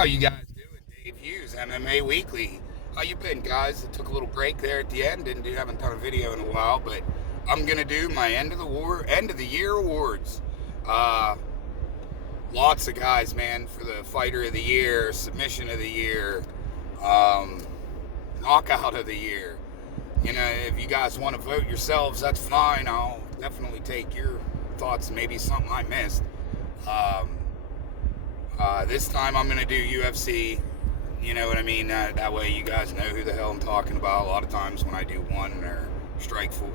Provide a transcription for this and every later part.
How you guys doing? Dave Hughes, MMA Weekly. How you been, guys? I took a little break there at the end and haven't done a video in a while, but I'm gonna do my end of the year awards. Uh, Lots of guys, man, for the fighter of the year, submission of the year, um, knockout of the year. You know, if you guys want to vote yourselves, that's fine. I'll definitely take your thoughts and maybe something I missed. Um, this time I'm gonna do UFC. You know what I mean? That way you guys know who the hell I'm talking about. A lot of times when I do one or Strike Force,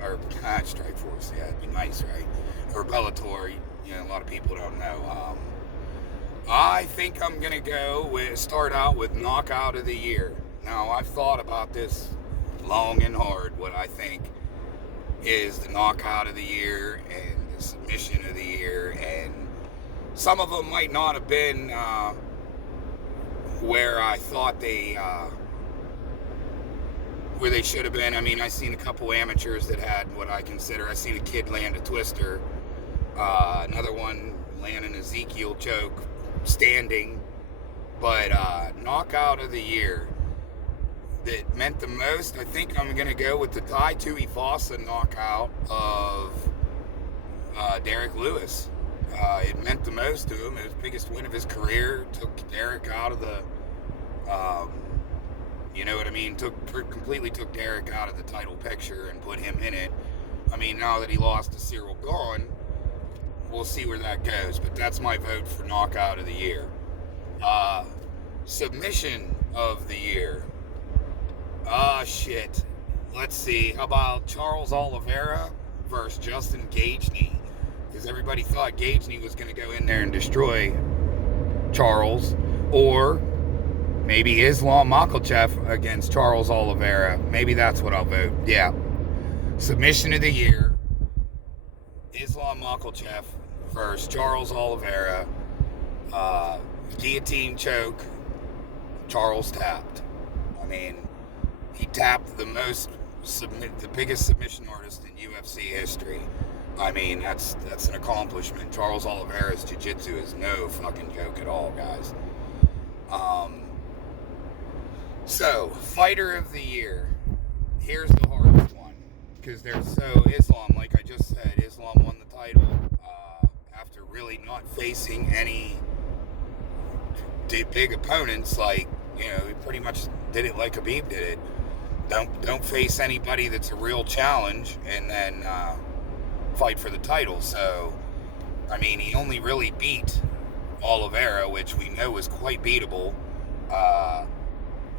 Strike Force, yeah, it'd be nice, right? Or Bellator, you know, a lot of people don't know. I think I'm gonna start out with knockout of the year. Now I've thought about this long and hard. What I think is the knockout of the year and the submission of the year, and some of them might not have been where I thought where they should have been. I mean, I seen a couple amateurs that had what I consider. I seen a kid land a twister, another one land an Ezekiel choke, standing. But knockout of the year that meant the most, I think I'm gonna go with the Tai Tuivasa knockout of Derek Lewis. It meant the most to him. It was the biggest win of his career. Took Derek out of the, you know what I mean? Completely took Derek out of the title picture and put him in it. I mean, now that he lost to Cyril Gahn, we'll see where that goes. But that's my vote for knockout of the year. Submission of the year. Shit. Let's see. How about Charles Oliveira versus Justin Gaethje? Because everybody thought Gaethje was going to go in there and destroy Charles, or maybe Islam Makhachev against Charles Oliveira. Maybe that's what I'll vote. Yeah. Submission of the year, Islam Makhachev versus Charles Oliveira. Guillotine choke, Charles tapped. I mean, he tapped the biggest submission artist in UFC history. I mean, that's an accomplishment. Charles Oliveira's jiu-jitsu is no fucking joke at all, guys. So, fighter of the year. Here's the hardest one. Because Islam, like I just said, Islam won the title after really not facing any big opponents. Like, you know, he pretty much did it like Khabib did it. Don't face anybody that's a real challenge, and then fight for the title. So, I mean, he only really beat Oliveira, which we know is quite beatable.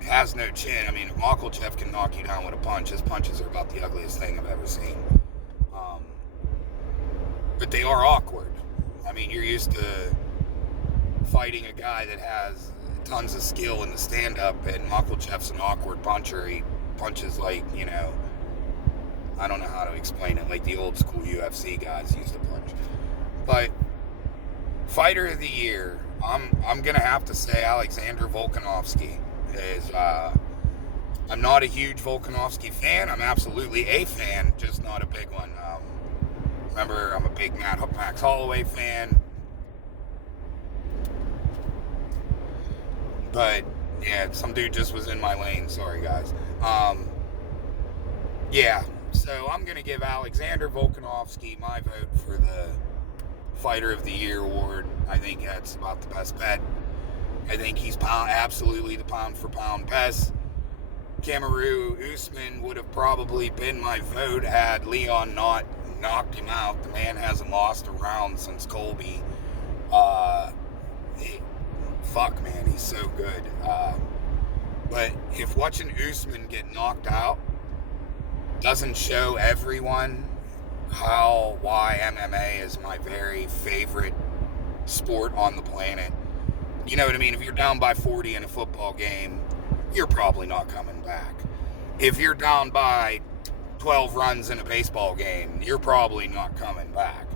Has no chin. I mean, if Makhachev can knock you down with a punch, his punches are about the ugliest thing I've ever seen. But they are awkward. I mean, you're used to fighting a guy that has tons of skill in the stand-up, and Makhachev's an awkward puncher. He punches like, you know, I don't know how to explain it, like the old school UFC guys used to punch. But fighter of the year, I'm gonna have to say Alexander Volkanovski is. I'm not a huge Volkanovski fan. I'm absolutely a fan, just not a big one. Remember, I'm a big Max Holloway fan. But yeah, some dude just was in my lane. Sorry, guys. Yeah. So I'm going to give Alexander Volkanovski my vote for the Fighter of the Year award. I think that's about the best bet. I think he's absolutely the pound-for-pound best. Kamaru Usman would have probably been my vote had Leon not knocked him out. The man hasn't lost a round since Colby. Fuck, man, he's so good. But if watching Usman get knocked out doesn't show everyone why MMA is my very favorite sport on the planet. You know what I mean? If you're down by 40 in a football game, you're probably not coming back. If you're down by 12 runs in a baseball game, you're probably not coming back.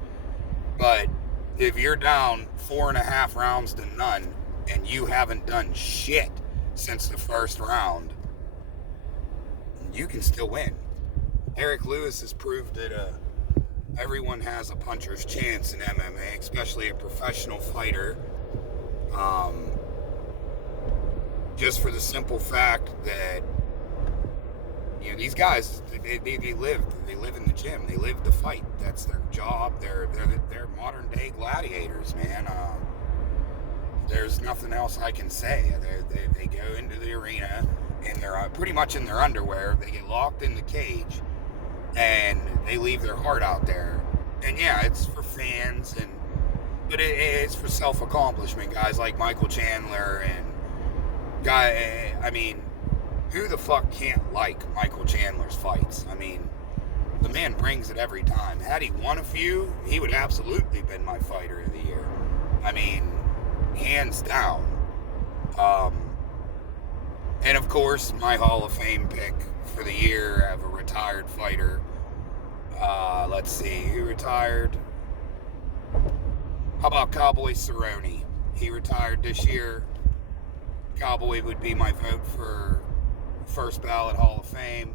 But if you're down 4.5 rounds to none and you haven't done shit since the first round, you can still win. Derek Lewis has proved that everyone has a puncher's chance in MMA, especially a professional fighter. just for the simple fact that, you know, these guys, they live in the gym. They live to fight. That's their job. They're modern day gladiators, man. There's nothing else I can say. They go into the arena and they're pretty much in their underwear. They get locked in the cage and they leave their heart out there. And yeah, it's for fans, but it's for self-accomplishment. Guys like Michael Chandler and I mean, who the fuck can't like Michael Chandler's fights? I mean, the man brings it every time. Had he won a few, he would absolutely been my fighter of the year. I mean, hands down. And of course, my Hall of Fame pick for the year of a retired fighter. Let's see, who retired? How about Cowboy Cerrone? He retired this year. Cowboy would be my vote for first ballot Hall of Fame.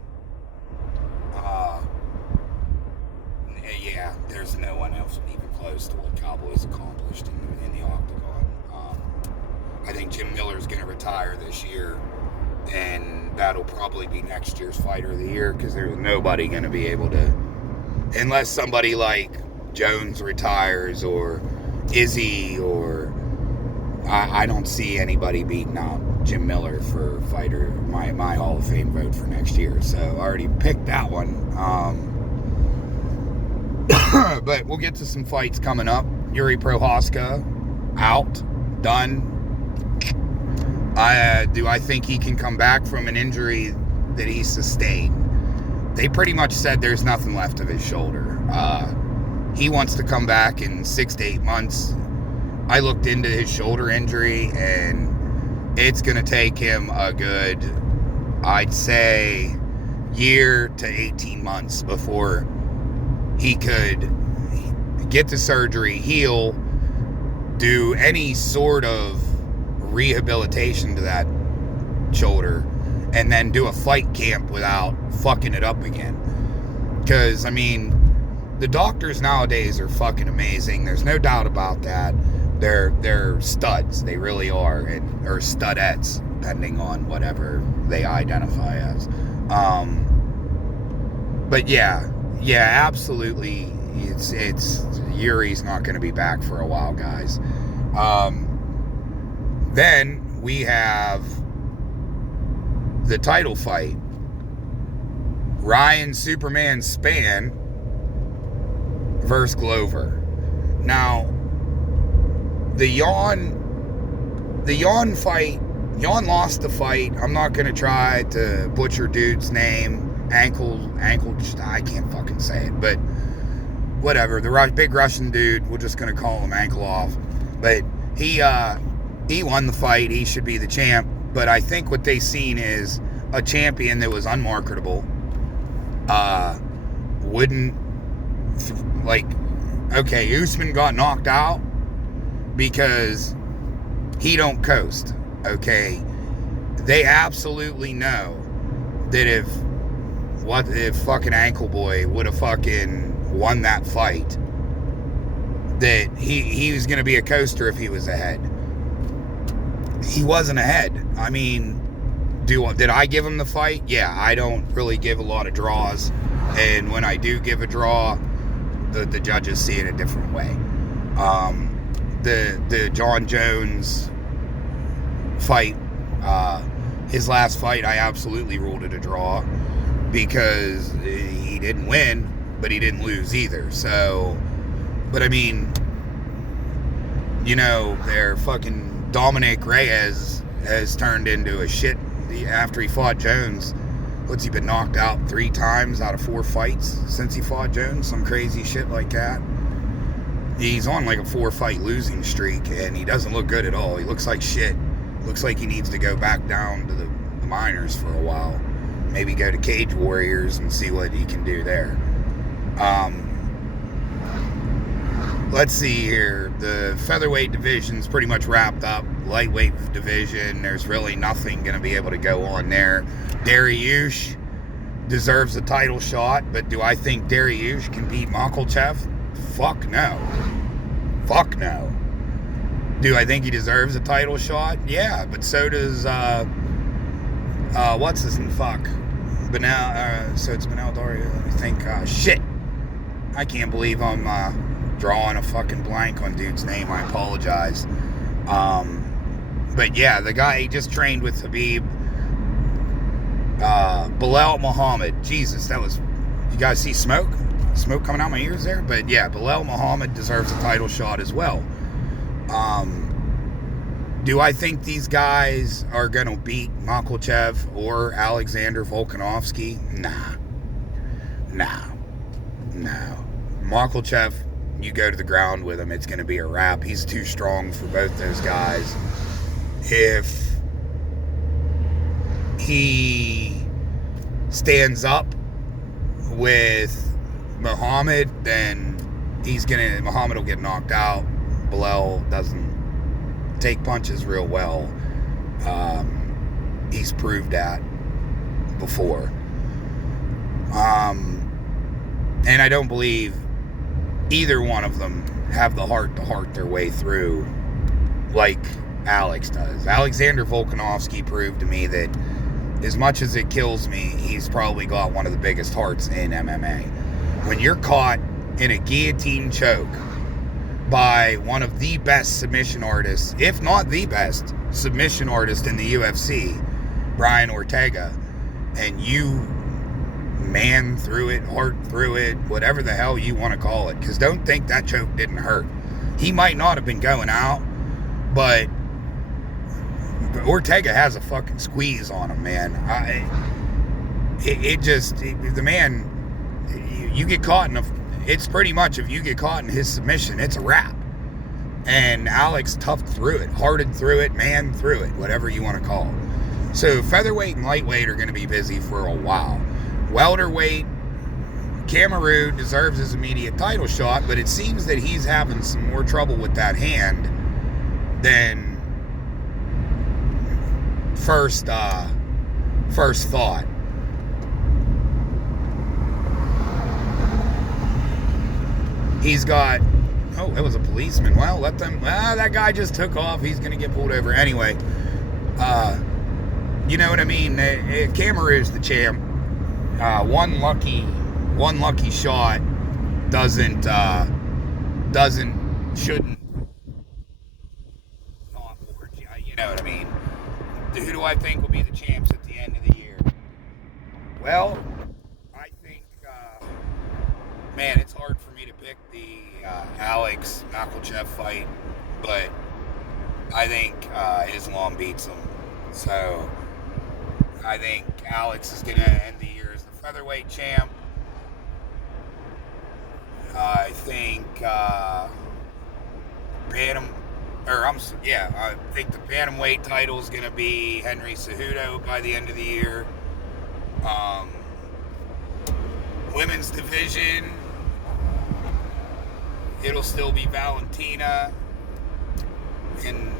Yeah, there's no one else even close to what Cowboy's accomplished in the octagon. I think Jim Miller's going to retire this year, and that'll probably be next year's fighter of the year, because there's nobody going to be able to, unless somebody like Jones retires or Izzy, or I don't see anybody beating out Jim Miller for fighter, my Hall of Fame vote for next year. So I already picked that one. But we'll get to some fights coming up. Yuri Prohaska, out, done. Do I think he can come back from an injury that he sustained? They pretty much said there's nothing left of his shoulder. He wants to come back in 6 to 8 months. I looked into his shoulder injury, and it's going to take him a good, I'd say, year to 18 months before he could get the surgery, heal, do any sort of rehabilitation to that shoulder, and then do a fight camp without fucking it up again. Because, I mean, the doctors nowadays are fucking amazing. There's no doubt about that. They're studs. They really are. Or studettes, depending on whatever they identify as. But yeah, absolutely. It's Yuri's not going to be back for a while, guys. Then we have the title fight. Ryan Superman Spann versus Glover. Now, the Yawn fight, Yawn lost the fight. I'm not going to try to butcher dude's name. Ankle, I can't fucking say it, but whatever. The big Russian dude, we're just going to call him Ankle Off. But he won the fight. He should be the champ. But I think what they seen is a champion that was unmarketable. Okay, Usman got knocked out because he don't coast, okay? They absolutely know that if fucking Ankle Boy would have fucking won that fight, that he was going to be a coaster if he was ahead. He wasn't ahead. I mean, did I give him the fight? Yeah, I don't really give a lot of draws, and when I do give a draw, the judges see it a different way. The John Jones fight, his last fight, I absolutely ruled it a draw because he didn't win, but he didn't lose either. So, but I mean, you know, their fucking Dominic Reyes has turned into a shit after he fought Jones. What's he been knocked out 3 times out of 4 fights since he fought Jones? Some crazy shit like that. He's on like a 4-fight losing streak, and he doesn't look good at all. He looks like shit. Looks like he needs to go back down to the minors for a while. Maybe go to Cage Warriors and see what he can do there. Let's see here. The featherweight division's pretty much wrapped up. Lightweight division, there's really nothing going to be able to go on there. Dariush deserves a title shot, but do I think Dariush can beat Makhachev? Fuck no. Do I think he deserves a title shot? Yeah, but so does what's his name? Fuck. So it's Benel Dario. Let me think. Shit. I can't believe I'm drawing a fucking blank on dude's name. I apologize. But yeah, the guy, he just trained with Habib. Bilal Muhammad. Jesus, that was... You guys see smoke? Smoke coming out my ears there? But yeah, Bilal Muhammad deserves a title shot as well. Do I think these guys are going to beat Makhachev or Alexander Volkanovski? Nah. Makhachev, you go to the ground with him, it's going to be a wrap. He's too strong for both those guys. If he stands up with Muhammad, then Muhammad will get knocked out. Bilal doesn't take punches real well. He's proved that before. And I don't believe either one of them have the heart to heart their way through like Alex does. Alexander Volkanovski proved to me that as much as it kills me, he's probably got one of the biggest hearts in MMA. When you're caught in a guillotine choke by one of the best submission artists, if not the best submission artist in the UFC, Brian Ortega, and you man through it, heart through it, whatever the hell you want to call it, because don't think that choke didn't hurt. He might not have been going out, but Ortega has a fucking squeeze on him, man. The man, you get caught in it's pretty much, if you get caught in his submission, it's a wrap. And Alex toughed through it, hearted through it, man through it, whatever you want to call it. So featherweight and lightweight are going to be busy for a while. Welterweight, Kamaru deserves his immediate title shot, but it seems that he's having some more trouble with that hand than first thought. He's got... Oh, that was a policeman. Well, let them... that guy just took off. He's going to get pulled over. Anyway, you know what I mean? Kamaru's the champ. One lucky shot shouldn't not award you know what I mean? Who do I think will be the champs at the end of the year? Well, I think, man, it's hard for me to pick the Alex Makhachev fight, but I think Islam beats him. So I think Alex is going to end the year as the featherweight champ. I think I think the bantamweight title is going to be Henry Cejudo by the end of the year. Women's division, it'll still be Valentina and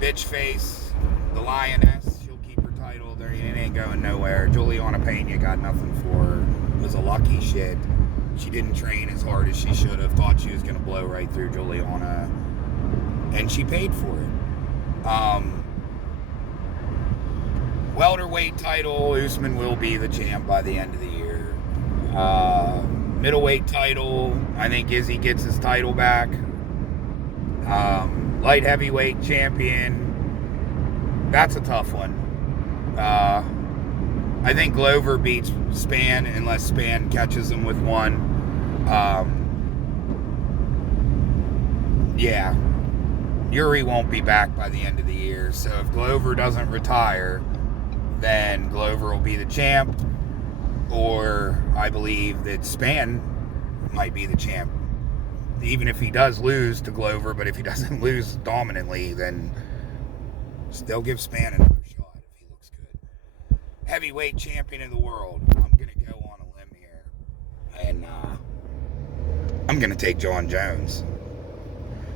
Bitchface, the Lioness. She'll keep her title. It ain't going nowhere. Juliana Pena got nothing for her. It was a lucky shit. She didn't train as hard as she should have. Thought she was going to blow right through Juliana. And she paid for it. Welterweight title, Usman will be the champ by the end of the year. Middleweight title, I think Izzy gets his title back. Light heavyweight champion, that's a tough one. I think Glover beats Spann unless Spann catches him with one. Yeah. Yuri won't be back by the end of the year, so if Glover doesn't retire, then Glover will be the champ, or I believe that Spann might be the champ, even if he does lose to Glover. But if he doesn't lose dominantly, then they'll give Spann another shot if he looks good. Heavyweight champion of the world, I'm going to go on a limb here, and I'm going to take John Jones.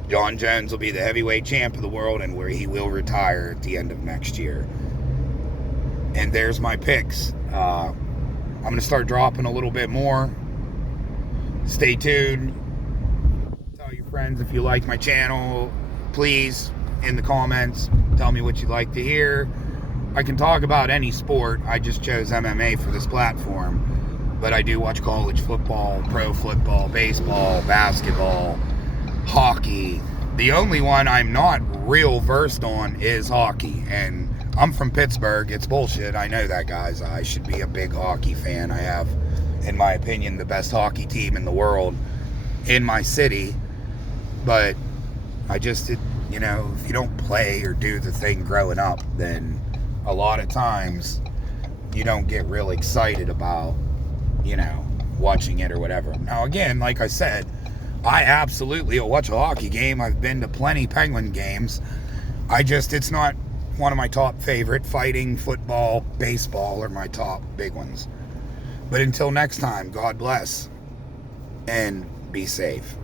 John Jones will be the heavyweight champ of the world, and where he will retire at the end of next year. And there's my picks. I'm going to start dropping a little bit more. Stay tuned. Tell your friends if you like my channel. Please in the comments. Tell me what you'd like to hear. I can talk about any sport. I just chose MMA for this platform. But I do watch college football, pro football, baseball, basketball, hockey. The only one I'm not real versed on is hockey. And I'm from Pittsburgh. It's bullshit. I know that, guys. I should be a big hockey fan. I have, in my opinion, the best hockey team in the world in my city. But I just, if you don't play or do the thing growing up, then a lot of times you don't get real excited about, watching it or whatever. Now, again, like I said, I absolutely will watch a hockey game. I've been to plenty Penguin games. It's not one of my top favorite. Fighting, football, baseball are my top big ones. But until next time, God bless and be safe.